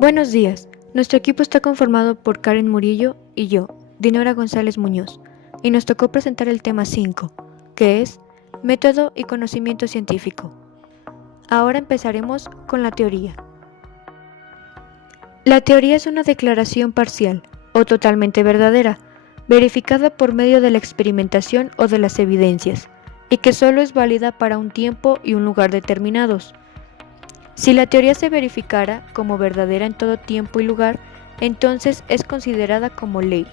Buenos días. Nuestro equipo está conformado por Karen Murillo y yo, Dinora González Muñoz, y nos tocó presentar el tema 5, que es Método y conocimiento científico. Ahora empezaremos con la teoría. La teoría es una declaración parcial o totalmente verdadera, verificada por medio de la experimentación o de las evidencias, y que solo es válida para un tiempo y un lugar determinados. Si la teoría se verificara como verdadera en todo tiempo y lugar, entonces es considerada como ley.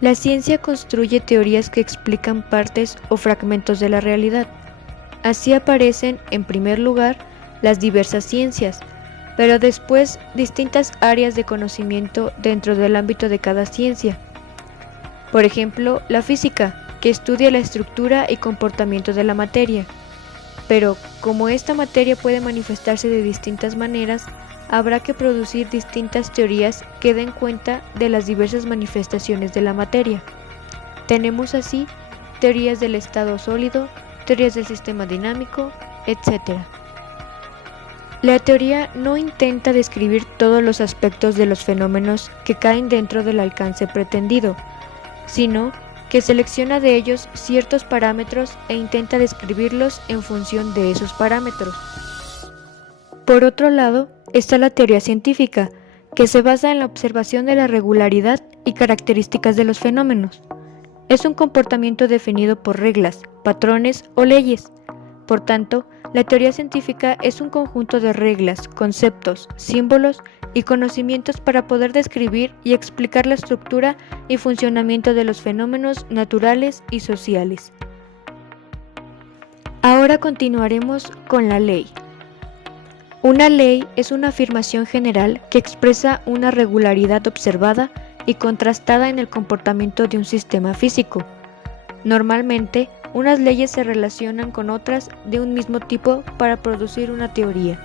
La ciencia construye teorías que explican partes o fragmentos de la realidad. Así aparecen, en primer lugar, las diversas ciencias, pero después distintas áreas de conocimiento dentro del ámbito de cada ciencia. Por ejemplo, la física, que estudia la estructura y comportamiento de la materia. Pero, como esta materia puede manifestarse de distintas maneras, habrá que producir distintas teorías que den cuenta de las diversas manifestaciones de la materia. Tenemos así teorías del estado sólido, teorías del sistema dinámico, etc. La teoría no intenta describir todos los aspectos de los fenómenos que caen dentro del alcance pretendido, sino que selecciona de ellos ciertos parámetros e intenta describirlos en función de esos parámetros. Por otro lado, está la teoría científica, que se basa en la observación de la regularidad y características de los fenómenos. Es un comportamiento definido por reglas, patrones o leyes. Por tanto, la teoría científica es un conjunto de reglas, conceptos, símbolos y conocimientos para poder describir y explicar la estructura y funcionamiento de los fenómenos naturales y sociales. Ahora continuaremos con la ley. Una ley es una afirmación general que expresa una regularidad observada y contrastada en el comportamiento de un sistema físico. Normalmente, unas leyes se relacionan con otras de un mismo tipo para producir una teoría.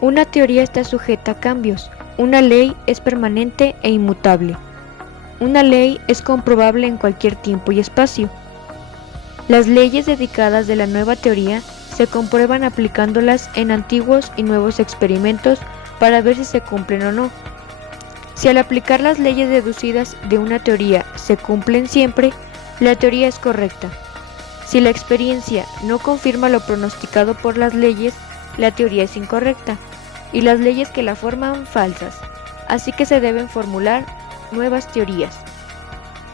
Una teoría está sujeta a cambios. Una ley es permanente e inmutable. Una ley es comprobable en cualquier tiempo y espacio. Las leyes dedicadas de la nueva teoría se comprueban aplicándolas en antiguos y nuevos experimentos para ver si se cumplen o no. Si al aplicar las leyes deducidas de una teoría se cumplen siempre, la teoría es correcta. Si la experiencia no confirma lo pronosticado por las leyes, la teoría es incorrecta y las leyes que la forman falsas, así que se deben formular nuevas teorías.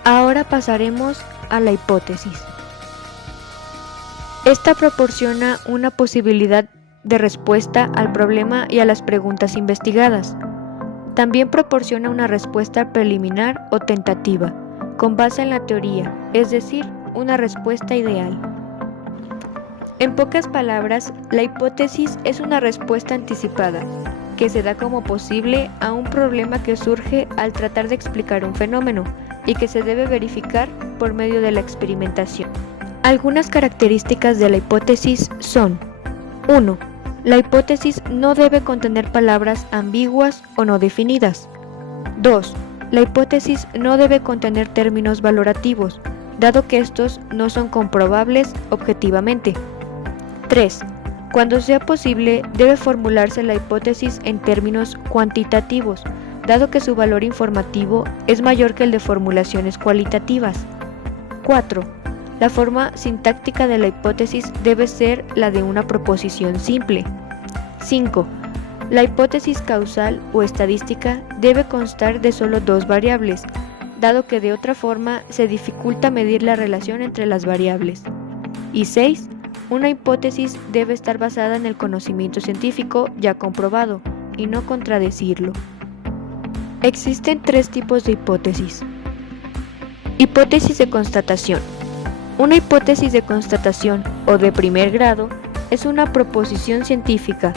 Ahora pasaremos a la hipótesis. Esta proporciona una posibilidad de respuesta al problema y a las preguntas investigadas. También proporciona una respuesta preliminar o tentativa, con base en la teoría, es decir, una respuesta ideal. En pocas palabras, la hipótesis es una respuesta anticipada, que se da como posible a un problema que surge al tratar de explicar un fenómeno y que se debe verificar por medio de la experimentación. Algunas características de la hipótesis son: 1. La hipótesis no debe contener palabras ambiguas o no definidas. 2. La hipótesis no debe contener términos valorativos, dado que estos no son comprobables objetivamente. 3. Cuando sea posible, debe formularse la hipótesis en términos cuantitativos, dado que su valor informativo es mayor que el de formulaciones cualitativas. 4. La forma sintáctica de la hipótesis debe ser la de una proposición simple. 5. La hipótesis causal o estadística debe constar de solo dos variables, dado que de otra forma se dificulta medir la relación entre las variables. Y 6. Una hipótesis debe estar basada en el conocimiento científico ya comprobado y no contradecirlo. Existen tres tipos de hipótesis. Hipótesis de constatación. Una hipótesis de constatación o de primer grado es una proposición científica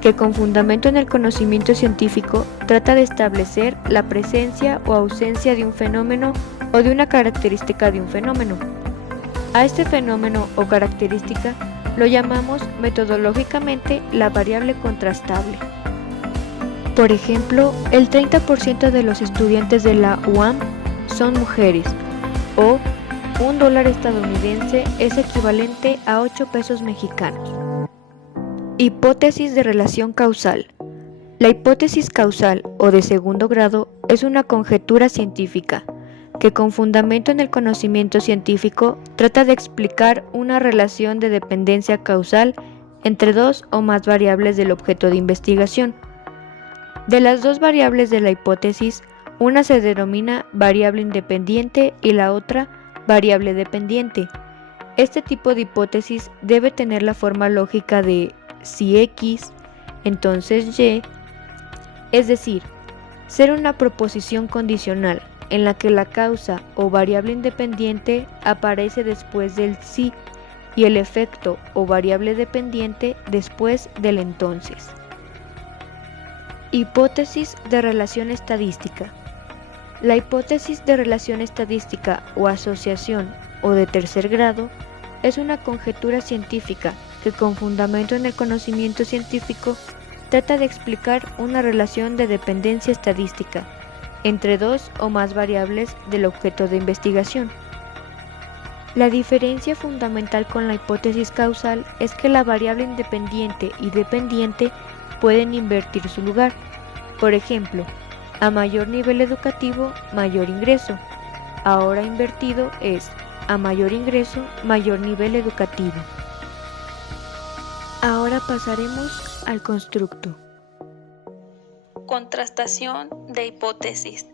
que con fundamento en el conocimiento científico trata de establecer la presencia o ausencia de un fenómeno o de una característica de un fenómeno. A este fenómeno o característica lo llamamos metodológicamente la variable contrastable. Por ejemplo, el 30% de los estudiantes de la UAM son mujeres, o $1 estadounidense es equivalente a 8 pesos mexicanos. Hipótesis de relación causal. La hipótesis causal o de segundo grado es una conjetura científica que con fundamento en el conocimiento científico trata de explicar una relación de dependencia causal entre dos o más variables del objeto de investigación. De las dos variables de la hipótesis, una se denomina variable independiente y la otra variable dependiente. Este tipo de hipótesis debe tener la forma lógica de si X, entonces Y, es decir, ser una proposición condicional en la que la causa o variable independiente aparece después del sí y el efecto o variable dependiente después del entonces. Hipótesis de relación estadística. La hipótesis de relación estadística o asociación o de tercer grado es una conjetura científica que con fundamento en el conocimiento científico trata de explicar una relación de dependencia estadística entre dos o más variables del objeto de investigación. La diferencia fundamental con la hipótesis causal es que la variable independiente y dependiente pueden invertir su lugar. Por ejemplo, a mayor nivel educativo, mayor ingreso. Ahora invertido es a mayor ingreso, mayor nivel educativo. Ahora pasaremos al constructo. Contrastación de hipótesis.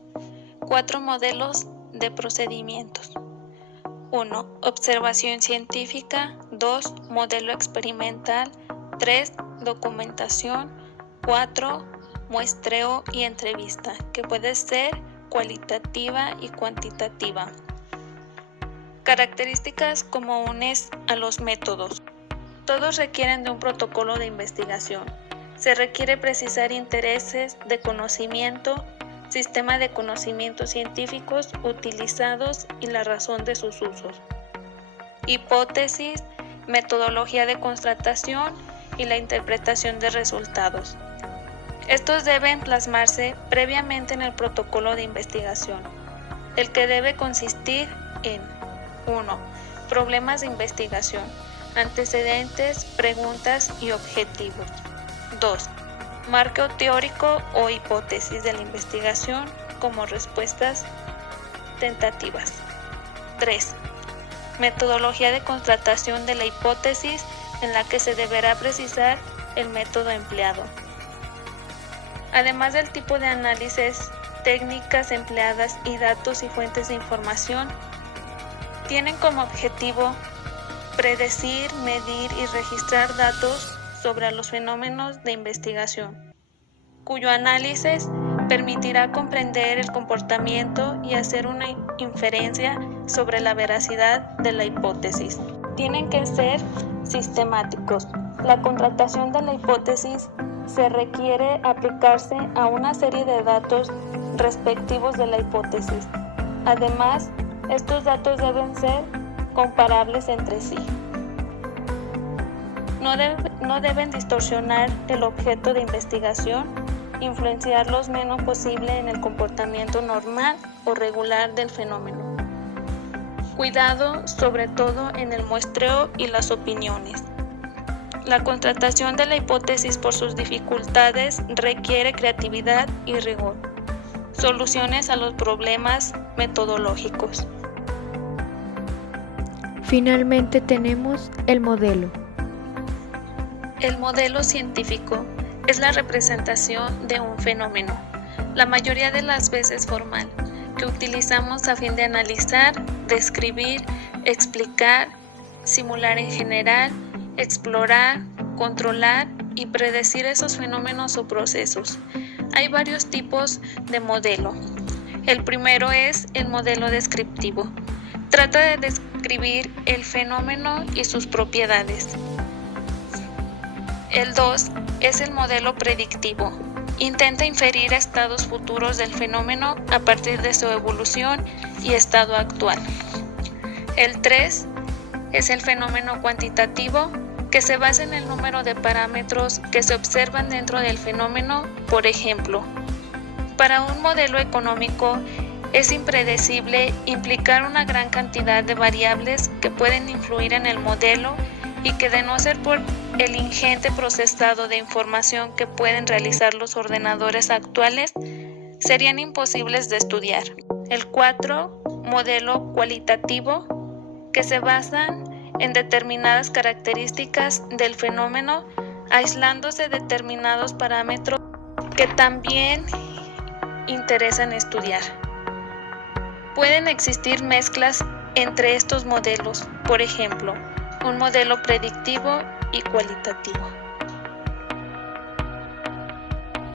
4 modelos de procedimientos. 1. Observación científica. 2. Modelo experimental. 3. Documentación. 4. Muestreo y entrevista, que puede ser cualitativa y cuantitativa. Características comunes a los métodos. Todos requieren de un protocolo de investigación. Se requiere precisar intereses de conocimiento, sistema de conocimientos científicos utilizados y la razón de sus usos. Hipótesis, metodología de constatación y la interpretación de resultados. Estos deben plasmarse previamente en el protocolo de investigación, el que debe consistir en 1. Problemas de investigación, antecedentes, preguntas y objetivos. 2. Marco teórico o hipótesis de la investigación como respuestas tentativas. 3. Metodología de constatación de la hipótesis en la que se deberá precisar el método empleado. Además del tipo de análisis, técnicas empleadas y datos y fuentes de información, tienen como objetivo predecir, medir y registrar datos sobre los fenómenos de investigación, cuyo análisis permitirá comprender el comportamiento y hacer una inferencia sobre la veracidad de la hipótesis. Tienen que ser sistemáticos. La contratación de la hipótesis se requiere aplicarse a una serie de datos respectivos de la hipótesis. Además, estos datos deben ser comparables entre sí. No deben distorsionar el objeto de investigación, influenciar lo menos posible en el comportamiento normal o regular del fenómeno. Cuidado sobre todo en el muestreo y las opiniones. La contratación de la hipótesis por sus dificultades requiere creatividad y rigor. Soluciones a los problemas metodológicos. Finalmente tenemos el modelo. El modelo científico es la representación de un fenómeno, la mayoría de las veces formal, que utilizamos a fin de analizar, describir, explicar, simular en general, explorar, controlar y predecir esos fenómenos o procesos. Hay varios tipos de modelo. El primero es el modelo descriptivo. Trata de describir el fenómeno y sus propiedades. El 2 es el modelo predictivo. Intenta inferir estados futuros del fenómeno a partir de su evolución y estado actual. El 3 es el fenómeno cuantitativo, que se basa en el número de parámetros que se observan dentro del fenómeno. Por ejemplo, para un modelo económico es impredecible implicar una gran cantidad de variables que pueden influir en el modelo y que de no ser por el ingente procesado de información que pueden realizar los ordenadores actuales, serían imposibles de estudiar. El 4, modelo cualitativo, que se basan en determinadas características del fenómeno, aislándose determinados parámetros que también interesan estudiar. Pueden existir mezclas entre estos modelos, por ejemplo, un modelo predictivo y cualitativo.